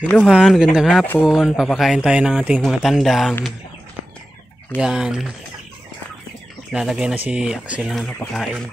Hiluhan, gandang hapon. Papakain tayo ng ating mga tandang. Yan. Lalagay na si Axel na papakain.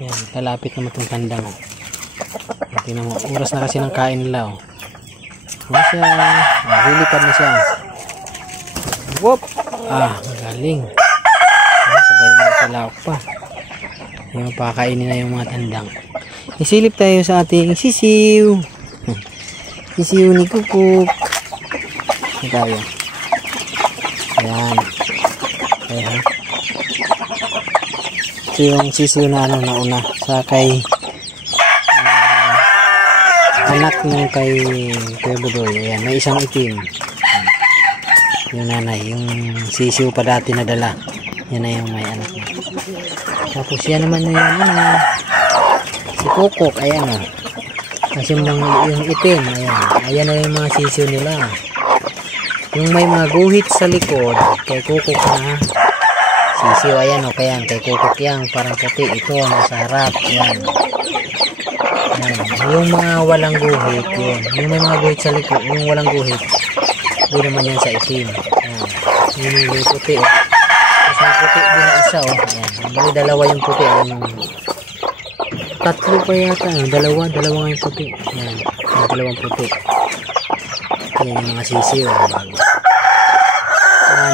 Yan, lalapit naman itong tandang. Tingnan mo, oras na kasi ng kain nila. Ano siya? Lilipad na siya. Whoop! Magaling. Sabay na kalawak pa. Yung pakainin na yung mga tandang. Isilip tayo sa ating sisiw. Sisiw ni Kukuk. Ito tayo. Ayan. Ayan. Ito yung sisiw na nauna sa kay anak nung kay Kuya Budoy. Ayan, may isang itim. Yung nanay, yung sisiw pa dati na dala. Yan na yung may anak niya. Tapos yan naman yung si Kukuk. Ayan o. Kasi yung itim, ayan na yung mga sisiw nila. Yung may mga guhit sa likod, kay Kukuk na sisiw, ayan o, kaya kay Kukuk yan, parang puti, ito nasa harap, ayan. Yung mga walang guhit, yun. Yung may mga guhit sa likod, yung walang guhit, hindi naman yan sa itim, ayan. Yung may puti, o. Kasi yung puti din na isa, o, ayan. May dalawa yung puti, ayan. Tatlo pa yata, dalawa nga yung puti. Yan, yung dalawang puti. Yan yung mga sisiw.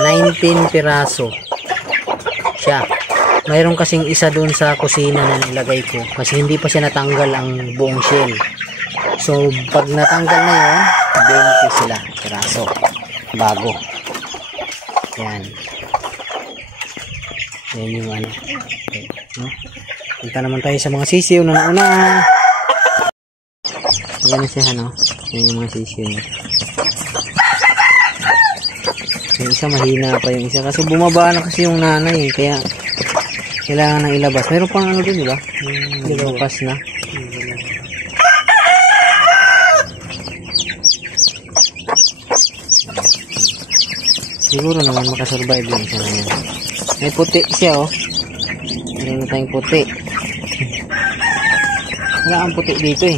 19 piraso siya. Mayroon kasing isa doon sa kusina na nilagay ko kasi hindi pa siya natanggal ang buong shell. So pag natanggal na yun, 20 sila piraso bago. Yan. Yan yung ano. Okay. No? Punta naman tayo sa mga sisiw na nauna. Ayan na siya, no? Ayan yung mga sisiw niya. Yung isa mahina pa yung isa. Kasi bumaba na kasi yung nanay. Kaya kailangan nang ilabas. Meron pang ano dun, di ba? Nilapas na. Siguro naman makasurvive yung isa na yan. May puti siya, oh. Meron na tayong puti. Wala ang puti dito eh.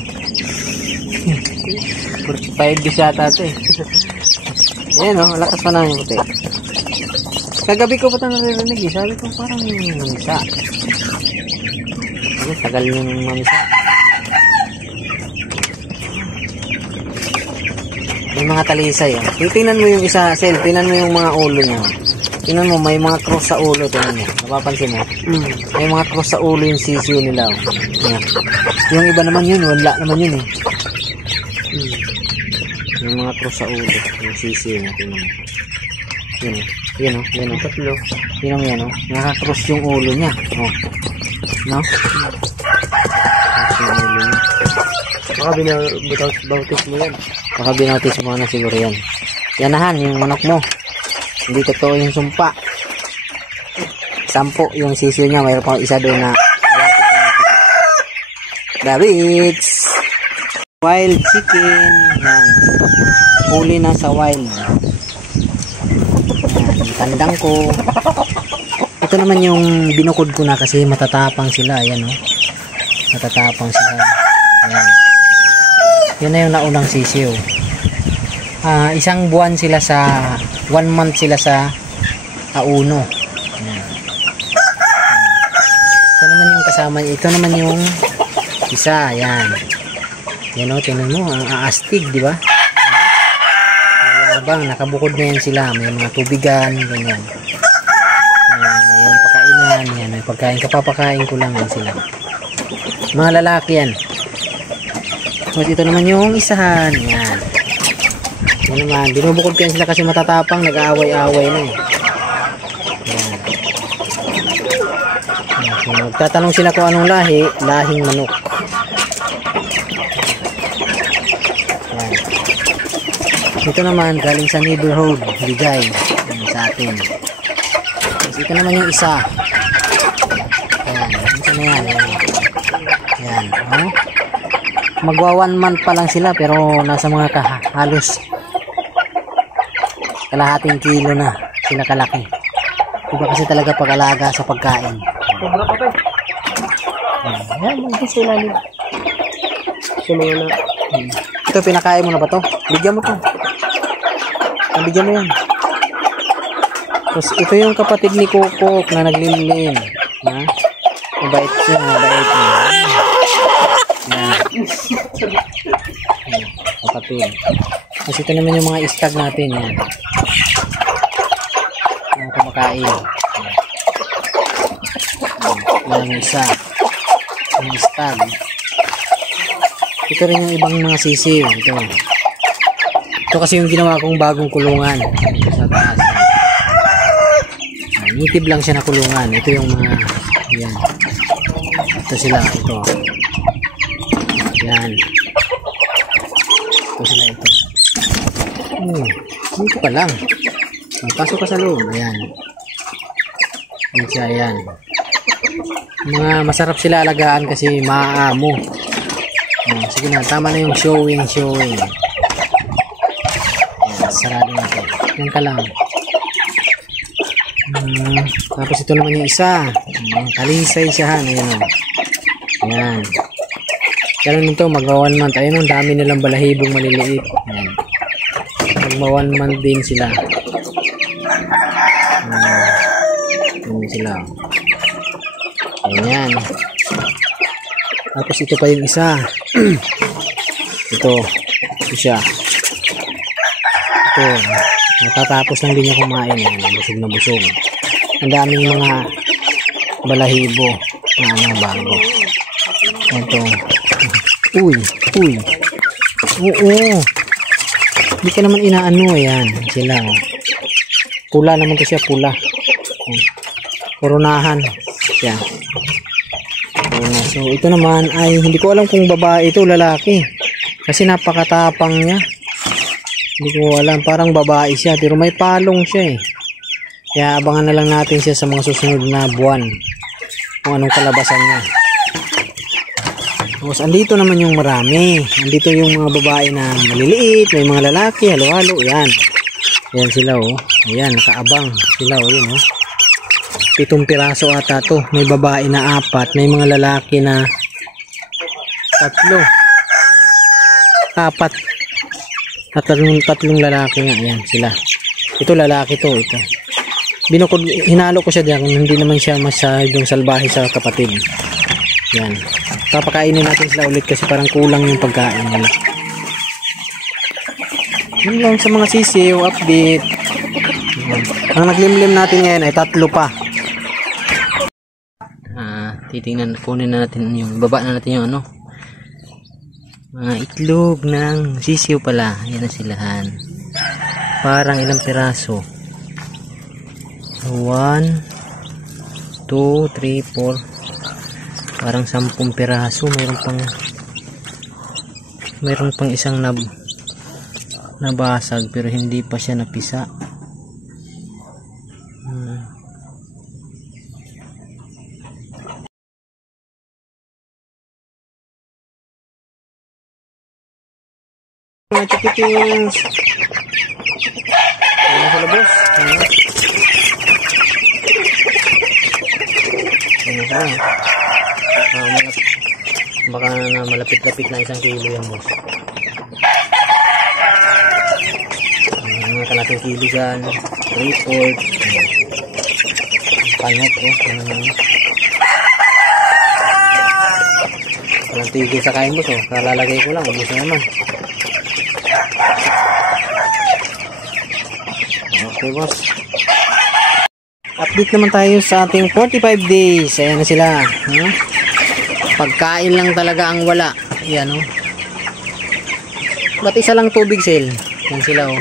45 bis yata ito eh. Ayan o, lakas pa na yung puti. Kagabi ko pa ito naririnig eh. Sabi ko parang mamisa. Ay, tagal nyo ng mamisa. May mga talisay oh. Tingnan mo yung isa, Sel. Tingnan mo yung mga ulo niya. Tingnan mo, may mga cross sa ulo. Tingnan mo. Napapansin mo? May mga cross sa ulo yung sisiw nila. Yan. Yung iba naman yun, wala naman yun eh. Yung mga cross sa ulo. Yung sisiw niya. Tingnan mo. Yun o. Yun o. Yun o. Tatlo. Tingnan mo yan o. Nakakross yung ulo niya. O. No? Cross yung ulo niya. Baka binautis mo yan. Baka binautis mo na siguro yan. Yanahan, yung manok mo. Hindi totoo yung sumpa. 10 yung sisiw niya. Mayroon pang isa doon na Davids. Wild chicken. Yan. Huli na sa wild. Yan. Tandang ko. Ito naman yung binukod ko na kasi matatapang sila. Ayan o. Matatapang sila. Ayan. Yan na yung naunang sisiw. Isang buwan sila sa 1 month sila sa auno. Ito naman yung kasama, ito naman yung isa, yan. Yan o, tingnan mo, ang aastig, di ba? Habang nakabukod na yan sila, may mga tubigan, ganyan. May pagkainan, yan, may pagkain, kapapakain ko lang yan sila. Mga lalaki yan. Tapos ito naman yung isahan, yan. Yan naman, binubukod ko yan sila kasi matatapang, nag-aaway-aaway na eh. Yan. Magtatanong sila kung anong lahi, lahing manok. Yan. Ito naman, galing sa neighborhood, bigay sa atin. Tapos ito naman yung isa. Yan, ito na yan. Yan, oh. Magwa 1 month pa lang sila pero nasa mga halos kalahating kilo na sila kalaki. Iba kasi talaga pag-alaga sa pagkain. Sobra pa pa. Yan, hindi sila nila. Sa mga na. Ito, pinakain mo na ba to? Bigyan mo to. Bigyan mo yan. Tapos ito yung kapatid ni Kokok na naglimlim. Ha? Mabait siya, mabait niya. Yan. Kapatid. Tapos ito naman yung mga istag natin. Yan. Ang kumakain. Yan yung isa. Yung istag. Ito rin yung ibang mga sisiw. Ito kasi yung ginawa kong bagong kulungan. Sa taas. Nitib lang siya na kulungan. Ito yung mga yan. Ito sila. Ito. Yan. Ito sila ito. Dito pa lang. Pasok ka sa loob. Ayan. Yan siya. Ayan. Mga masarap sila alagaan kasi maaamo. Sige na, tama na yung showing. Ayan, sarado natin. Yan ka lang. Tapos ito naman yung isa. Kalisay siya. Ayan o. Ayan. Ganun nito, mag-1 month. Ayun, ang dami nilang balahibong maliliit. Ayan. Mag-1 month din sila. Ayan sila. Ayan. Tapos ito pa yung isa. Ito siya. Ito. Natatapos lang din niya kumain. Busog na busog. Ang daming mga balahibo na bago. Ito. Uy. Oo. Hindi ka naman inaano. Ayan. Sila. Pula naman to siya. Pula. Purunahan. Siya. So ito naman ay hindi ko alam kung babae ito o lalaki. Kasi napakatapang niya. Hindi ko alam. Parang babae siya. Pero may palong siya eh. Kaya abangan na lang natin siya sa mga susunod na buwan. Kung anong kalabasan niya. Tapos andito naman yung marami. Andito yung mga babae na maliliit. May mga lalaki. Halo-halo. Yan. Yan sila oh. Ayan. Nakaabang sila oh. Yun oh. 7 piraso ata to. May babae na 4. May mga lalaki na 3. 4. At tatlong lalaki nga. Ayan sila. Ito lalaki to. Ito. Hinalo ko siya diyan. Hindi naman siya masyadong salbahe sa kapatid. Yan. Papakainin natin sila ulit kasi parang kulang yung pagkain nila. Yun lang sa mga sisiw. Update. Yan. Ang naglimlim natin ngayon ay 3 pa. Titingnan, kunin na natin yung baba na natin yung ano, mga itlog ng sisiw pala. Yan na silahan. Parang ilang piraso? 1 2 3 4. Parang 10 piraso. Mayroon pang isang nabasag pero hindi pa siya napisa. Mga chikitings. Ayan sa labos. Ayan sa lang. Baka na malapit-lapit na 1 kilo yan boss. Mga kalating kilo dyan. 3/4. Pangot oh. Walang tigil sa kain boss oh. Kalalagay ko lang. Ubus na naman. Okay boss. Update naman tayo sa ating 45 days. Ayan na sila. Pagkain lang talaga ang wala. Ayan o. Ba't isa lang tubig sale? Ayan sila o.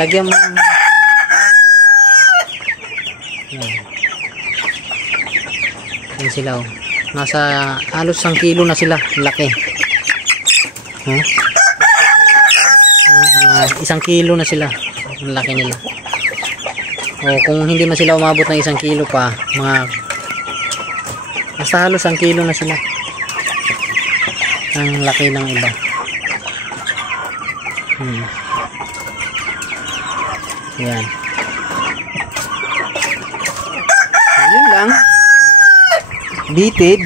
Lagyan mo. Ayan sila o. Nasa halos 1 kilo na sila. Laki. 1 kilo na sila. Ang laki nila. O kung hindi man sila umabot ng 1 kilo pa, basta halos 1 kilo na sila. Ang laki ng iba. Yan. Yun lang. Bited.